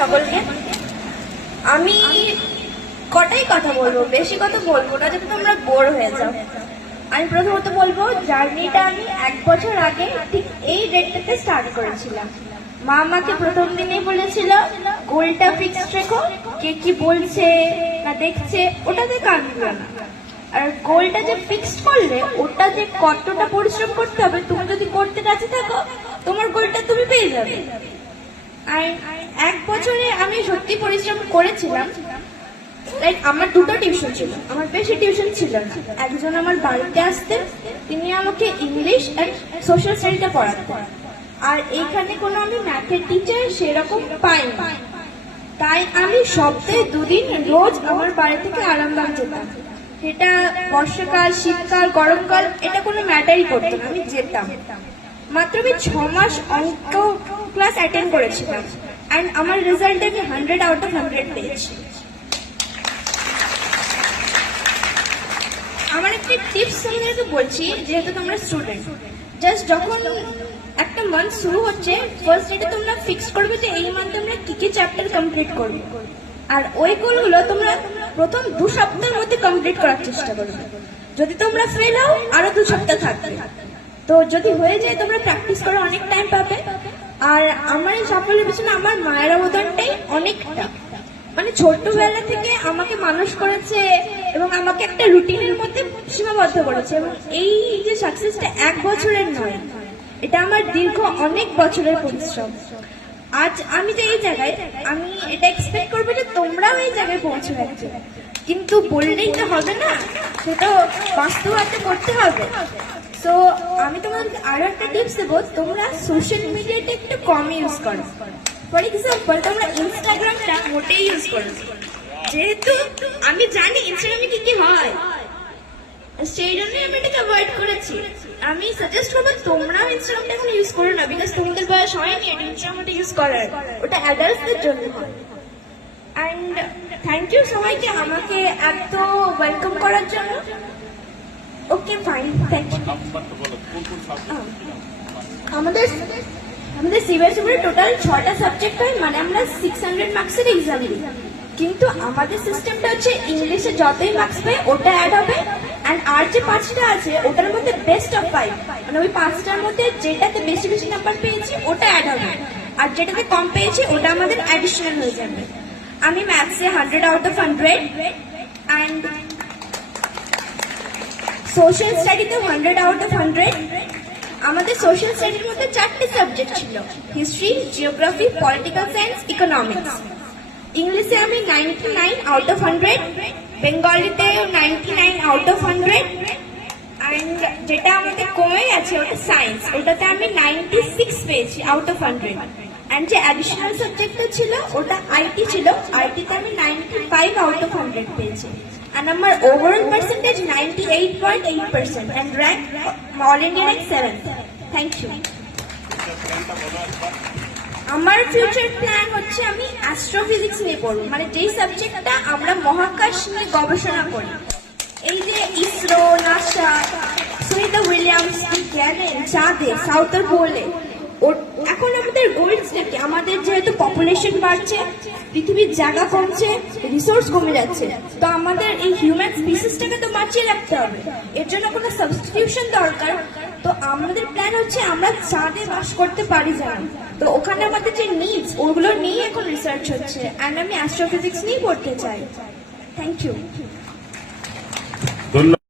সকলকে। আমি কটাই কথা বলবো, বেশি কথা বলবো না যাতে তোমরা বোর হয়ে যাও। আমি প্রথমত বলবো জার্নিটা আমি 1 বছর আগে ঠিক এই ডেটটাতে স্টার্ট করেছিলাম। মা আমাকে প্রথম দিনেই বলেছিল গোলটা ফিক্সড রেখো, কে কি বলছে না দেখছে ওটাতে কান দিও না। আর গোলটা যে ফিক্সড করলে ওটা যে কতটা পরিশ্রম করতে হবে, তুমি যদি করতে রাজি থাকো তোমার গোলটা তুমি পেয়ে যাবে। আর 1 বছরে আমি সত্যি পরিশ্রম করেছিলাম। লাইক আমার 2টো টিউশন ছিল, আমার বেশি টিউশন ছিল না। একজন আমার বাড়িতে আসতেন, তিনি আমাকে ইংলিশ আর সোশ্যাল স্টাডিটা পড়াতেন। আর এইখানে কোনো আমি ম্যাথের টিচার সেরকম পাইনি, তাই আমি সপ্তাহে 2 দিন রোজ আমার বাড়ি থেকে আরামবাগ যেতাম। এটা বর্ষাকাল, শীতকাল, গরমকাল এটা কোনো ম্যাটারই করতো না, আমি যেতাম। মাত্র আমি 6 মাস অঙ্ক ক্লাস অ্যাটেন্ড করেছিলাম অ্যান্ড আমার রেজাল্টে আমি 100 আউট অফ 100 পেয়েছি। আমার একটা টিপস তোমাদেরকে বলছি, যেহেতু তোমরা স্টুডেন্ট, জাস্ট যখন একটা মান্থ শুরু হচ্ছে ফার্স্ট ডেটে তোমরা ফিক্স করবে যে এই মান্থে আমরা কি কি চ্যাপ্টার কমপ্লিট করবো। আর ওই গোলগুলো তোমরা প্রথম 2 সপ্তাহের মধ্যে কমপ্লিট করার চেষ্টা করবে। যদি তোমরা ফেল হও আরো 2 সপ্তাহ থাকবে, তো যদি হয়ে যায় তোমরা প্র্যাকটিস করে অনেক টাইম পাবে। আর আমার এই সাফল্যের পিছনে আমার মায়ের অবদানটাই অনেকটা, মানে ছোট্টবেলা থেকে আমাকে মানুষ করেছে এবং আমাকে একটা রুটিনের মধ্যে সীমাবদ্ধ করেছে। এবং এই যে সাকসেসটা 1 বছরের নয়, এটা আমার দীর্ঘ অনেক বছরের পরিশ্রম। আজ আমি যে এই জায়গায়, আমি এটা এক্সপেক্ট করবো যে তোমরাও এই জায়গায় পৌঁছে গেছো, কিন্তু বললেই তো হবে না, সেটা বাস্তবায়িত করতে হবে। তো আমি তোমাদের আরো একটা টিপস দেবো, তোমরা সোশ্যাল মিডিয়াটা একটু কম ইউজ করো। ফর এক্সাম্পল, তোমরা ইনস্টাগ্রামটা মোটেই ইউজ করো, যেহেতু আমি জানি ইনস্টাগ্রামে কি কি হয়, সেই জন্যই আমি এটাকে অ্যাভয়েড করেছি। আমি সাজেস্ট করবো তোমরাও ইনস্টাগ্রামটা এখন ইউজ করো না, বিকজ তোমাদের বয়স হয়নি ইনস্টাগ্রামটা ইউজ করার, ওটা অ্যাডাল্টসদের জন্য হয়। অ্যান্ড থ্যাংক ইউ সবাইকে আমাকে এত ওয়েলকাম করার জন্য। Okay fine, thank you. আমাদের সিবিএসই বোর্ডে টোটাল 6টা সাবজেক্ট হয়, মানে আমরা 600 মার্কসের এক্সাম দিই। কিন্তু আমাদের সিস্টেমটা হচ্ছে ইংলিশে যতই মার্কস পাই ওটা অ্যাড হবে, অ্যান্ড আর যে 5টা আছে ওটার মধ্যে বেস্ট অফ 5, মানে ওই 5টার মধ্যে যেটাতে বেশি বেশি নাম্বার পেয়েছি ওটা অ্যাড হবে, আর যেটাতে কম পেয়েছি ওটা আমাদের অ্যাডিশনাল হয়ে যাবে। আমি ম্যাথসে 100 আউট অফ 100 অ্যান্ড সোশ্যাল স্টাডিতে 100 আউট অফ 100। আমাদের সোশ্যাল স্টাডির মধ্যে 4টে সাবজেক্ট ছিল, history, geography, political science, economics. ইংলিশে আমি 99 আউট অফ 100, বেঙ্গলিতে 99 আউট অফ 100, অ্যান্ড যেটা আমাদের কমে গেছে ওটা সায়েন্স, ওটাতে আমি 96 পেয়েছি আউট অফ 100। অ্যান্ড যে অ্যাডিশনাল সাবজেক্টটা ছিল ওটা আইটি ছিল, আইটিতে আমি 95 আউট অফ 100 পেয়েছি। And আমার overall percentage 98.8% and rank all India rank 7th. Thank you. আমার ফিউচার প্ল্যান হচ্ছে আমি অ্যাস্ট্রোফিজিক্স নিয়ে পড়বো, মানে যেই সাবজেক্টটা আমরা মহাকাশ নিয়ে গবেষণা করি। এই যে ইসরো, নাসা, সুনিতা উইলিয়ামস বিজ্ঞানে চাঁদে, সাউথের পোলে, এখন আমাদের গোলসটা কি? আমাদের যেহেতু পপুলেশন বাড়ছে, পৃথিবীর জায়গা কমছে, রিসোর্স কমে যাচ্ছে, তো আমাদের এই হিউম্যান স্পিসিসটাকে তো বাঁচিয়ে রাখতে হবে, এর জন্য কোনো সাবস্টিটিউশন দরকার। তো আমাদের প্ল্যান হচ্ছে আমরা চাঁদে বাস করতে পারি জানো, তো ওখানে আমাদের যে নিডস ওগুলো নিয়ে এখন রিসার্চ হচ্ছে, অ্যান্ড আমি অ্যাস্ট্রোফিজিক্স নিয়ে পড়তে চাই। Thank you.